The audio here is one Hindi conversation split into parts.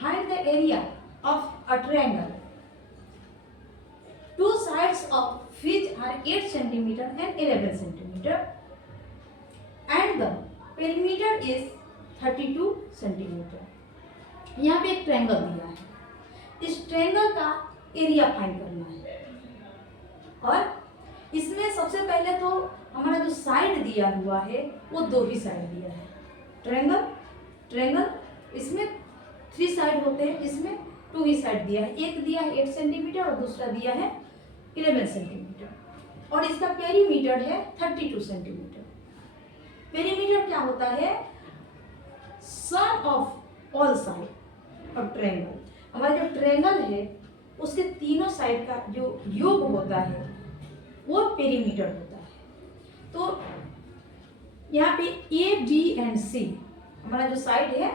Find the area of a triangle, two sides of which are 8 centimeter and 11 centimeter and the perimeter is 32 centimeter। यहाँ पे एक ट्रायंगल दिया है, इस ट्रायंगल का एरिया फाइंड करना है। और इसमें सबसे पहले तो हमारा जो साइड दिया हुआ है वो दो ही साइड दिया है। ट्रायंगल इसमें 3 साइड होते हैं, इसमें 2 ही साइड दिया है। एक दिया है 8 सेंटीमीटर और दूसरा दिया है 11 सेंटीमीटर और इसका पेरीमीटर है 32 सेंटीमीटर। पेरीमीटर क्या होता है? Sum of all side of triangle. हमारा जो ट्रायंगल है उसके तीनों साइड का जो योग होता है वो पेरीमीटर होता है। तो यहाँ पे ए बी एंड सी, हमारा जो साइड है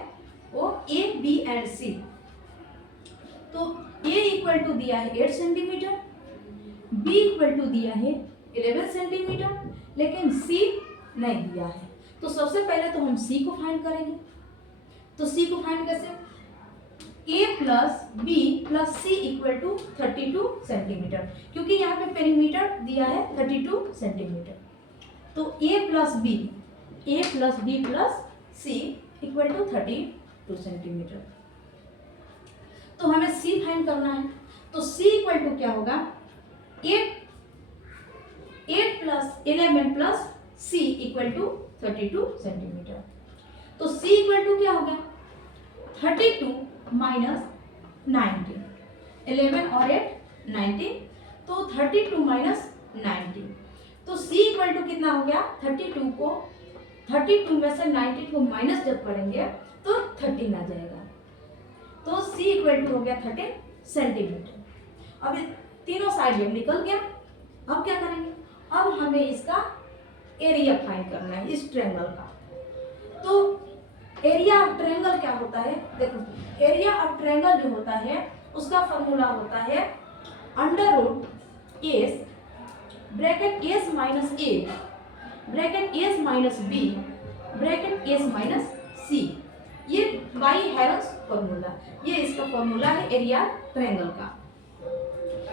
वो ए बी एंड सी। तो ए इक्वल टू दिया है 8 सेंटीमीटर, बी इक्वल टू दिया है 11 सेंटीमीटर, लेकिन सी नहीं दिया है। तो सबसे पहले तो हम सी को फाइंड करेंगे। तो सी को फाइंड कैसे? a plus B plus C equal to 32 centimetre, क्योंकि यहाँ पे पेरीमीटर दिया है 32 सेंटीमीटर। तो a plus B plus C equal to 32 centimetre. तो हमें c फाइंड करना है। तो c इक्वल टू क्या होगा? 8 plus 11 plus c equal to 32 centimetre. तो c इक्वल टू क्या हो गया? 32 माइनस 19, 11 और 8 19, तो 32 माइनस 19। तो c इक्वल टू कितना हो गया? 32 में से 19 को माइनस जब करेंगे तो 13 आ जाएगा। तो c इक्वल टू हो गया 13 सेंटीमीटर। अब तीनों साइड में निकल गया। अब क्या करेंगे? अब हमें इसका एरिया फाइंड करना है इस ट्रायंगल का। तो एरिया ऑफ ट्रायंगल क्या होता है? देखो, एरिया ऑफ ट्रायंगल जो होता है उसका फॉर्मूला होता है under root S bracket S minus A bracket S minus B bracket S minus C. ये बाई हेरन्स फॉर्मूला, ये इसका फॉर्मूला है एरिया ट्रायंगल का।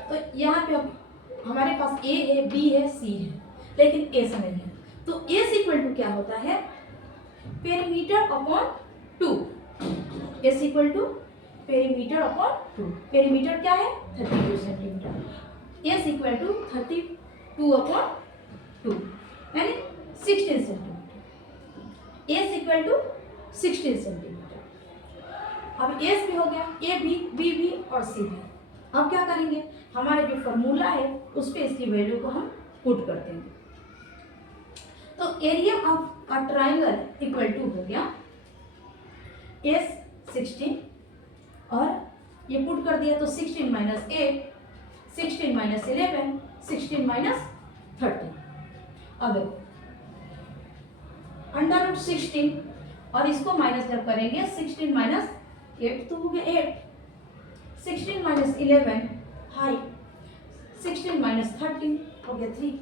तो यहाँ पे हमारे पास ए है, बी है, सी है, लेकिन एस नहीं है। तो एस इक्वल टू क्या होता है? Perimeter upon 2। S equal to perimeter upon 2। Perimeter क्या है? 32 centimetre. S equal to 32 upon 2 यानी 16 centimetre. S equal to 16 centimetre. अब एस भी हो गया, ए भी, बी भी और सी भी। अब क्या करेंगे? हमारा जो फॉर्मूला है उस पर इसकी वैल्यू को हम पुट कर देंगे। तो area of a triangle equal to हो गया एस 16 और ये पुट कर दिया तो 16 माइनस 8, 16 माइनस 11, 16 माइनस 30। अब देखो अंडर रूट 16 और इसको माइनस जब करेंगे 16 माइनस 8 तो हो गया 8, 16 माइनस 11 5, 16 माइनस 13 हो गया 3।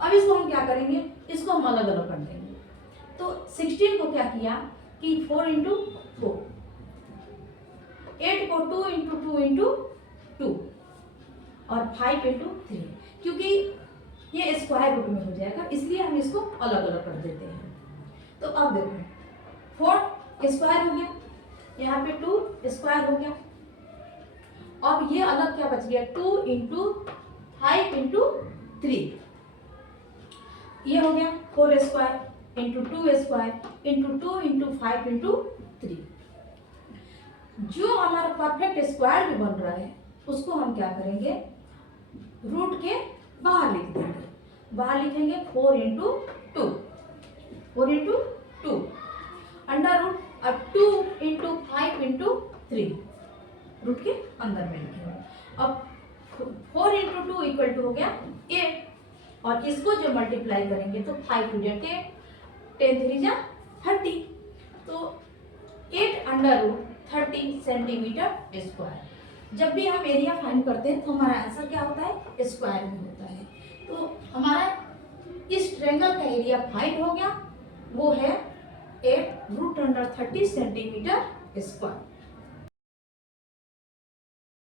अब इसको हम क्या करेंगे? इसको हम अलग अलग कर देंगे। तो 16 को क्या किया कि 4 इंटू 4, 8 को 2 इंटू 2 इंटू 2 और 5 इंटू 3, क्योंकि ये स्क्वायर रूट में हो जाएगा इसलिए हम इसको अलग अलग कर देते हैं। तो अब देखो 4 स्क्वायर हो गया, यहाँ पे 2 स्क्वायर हो गया। अब ये अलग क्या बच गया? 2 इंटू 5 इंटू 3, ये हो गया 4 square into 2 square into 2 into 5 into 3। जो हमारा परफेक्ट स्क्वायर जो बन रहा है उसको हम क्या करेंगे? रूट के बाहर लिख देंगे। बाहर लिखेंगे 4 इंटू 2, 4 इंटू 2 अंडर रूट। अब 2 इंटू 5 इंटू 3 रूट के अंदर में लिखेंगे। अब 4 इंटू 2 इक्वल टू हो गया 8 और इसको जो मल्टीप्लाई करेंगे तो 5 टू 10, 10 3 जा 30। तो 8 अंडर रूट 30 सेंटीमीटर स्क्वायर। जब भी हम एरिया फाइंड करते हैं तो हमारा आंसर क्या होता है? स्क्वायर में होता है। तो हमारा इस ट्रायंगल का एरिया फाइंड हो गया, वो है 8 रूट अंडर 30 सेंटीमीटर स्क्वायर।